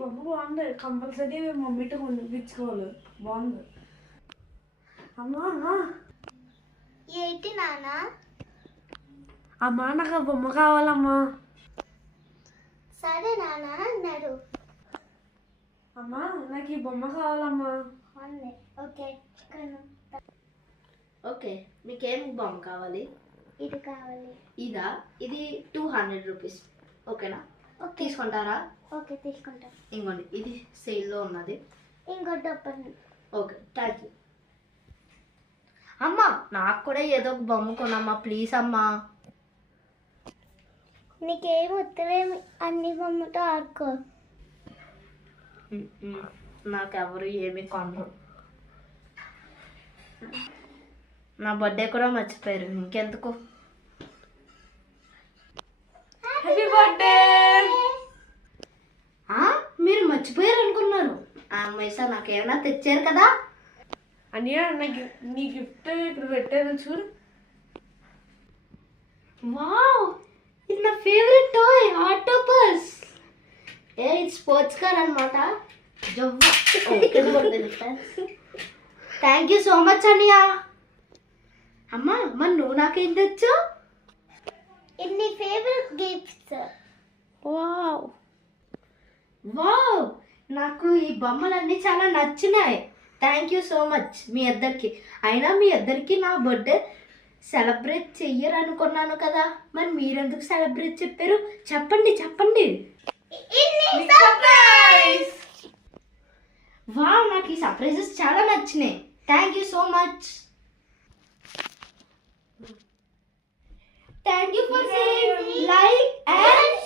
బొమ్మ బాగుంది, కంపల్సరీ మమ్మీతో కొనిపించుకోవాలి. బాగుంది. అమ్మా ఏంటి నాన్న? అమ్మా నాకు ఆ బొమ్మ కావాలమ్మా. సరే నాన్న అన్నాడు. అమ్మా నాకు ఈ బొమ్మ కావాలమ్మా. ఓకే ఓకే, మీకేం బొమ్మ కావాలి? ఇది కావాలి. ఇదా? ఇది 200 రూపీస్. ఓకేనా? తీసుకుంటారా? ఓకే తీసుకుంటా. ఇంకోండి, ఇది సేల్లో ఉన్నది. ఇంకోటి ఓపెన్. Okay, thank you. అమ్మా నాకు కూడా ఏదో ఒక బొమ్మ కొనమ్మా ప్లీజ్ అమ్మా. నీకేం వద్దులేమి, అన్ని బొమ్మతో ఆడుకో. నాకెవరు ఏమీ కొనరు. నా బర్త్డే కూడా మర్చిపోయారు, ఇంకెందుకు. Happy birthday. మీరు మర్చిపోయారు అనుకున్నారు. మైసా నాకేమైనా తెచ్చారు కదా. అన్నయ్య నీ గిఫ్ట్ ఇక్కడ పెట్టాను చూడు. వావ్, ఇది నా ఫేవరెట్ టాయ్ ఆక్టోపస్. ఇది స్పోర్ట్స్ కార్ అనమాట. థ్యాంక్ యూ సో మచ్ అన్నయ్య. అమ్మా మరి నువ్వు నాకేం తెచ్చావు? ఇన్ని ఫేవరెట్ గిఫ్ట్స్. వావ్ వావ్, నాకు ఈ బొమ్మలన్నీ చాలా నచ్చినాయి. థ్యాంక్ యూ సో మచ్ మీ ఇద్దరికి. అయినా మీ ఇద్దరికి నా బర్త్డే సెలబ్రేట్ చెయ్యరు అనుకున్నాను కదా, మరి మీరెందుకు సెలబ్రేట్ చెప్పారు? చెప్పండి చెప్పండి. వావ్, నాకు ఈ సర్ప్రైజెస్ చాలా నచ్చినాయి. Thank you so much. Thank you for saying like and